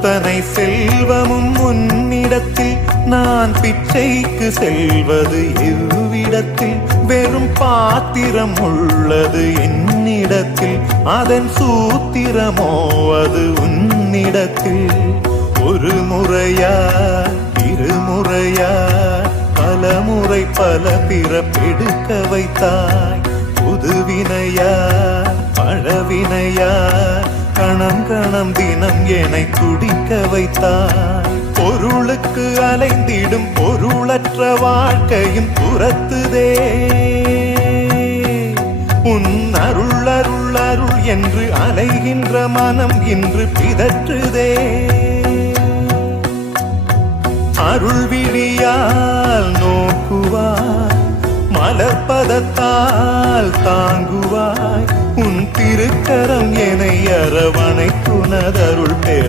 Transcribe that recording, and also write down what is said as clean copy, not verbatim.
அத்தனை செல்வமும் உன்னிடத்தில் நான் பிச்சைக்கு செல்வது எவ்விடத்தில் வெறும் பாத்திரம் உள்ளது என்னிடத்தில் அதன் சூத்திரமோ அது உன்னிடத்தில் ஒரு முறையா இருமுறையா பல முறை பல பிறப்பெடுக்க வைத்தாய் புதுவினையா பழவினையா கணம் கணம் தினம் என்னை துடிக்க வைத்தாய் பொருளுக்கு அலைந்திடும் பொருளற்ற வாழ்க்கையும் துரத்துதே உன் அருள் அருள் அருள் என்று அலைகின்ற மனம் இன்று பிதற்றுதே அருள் விழியால் நோக்குவாய் மலர்பதத்தால் தாங்குவாய் உன் திருக்கரம் என்னை அரவணைத்துனதருள்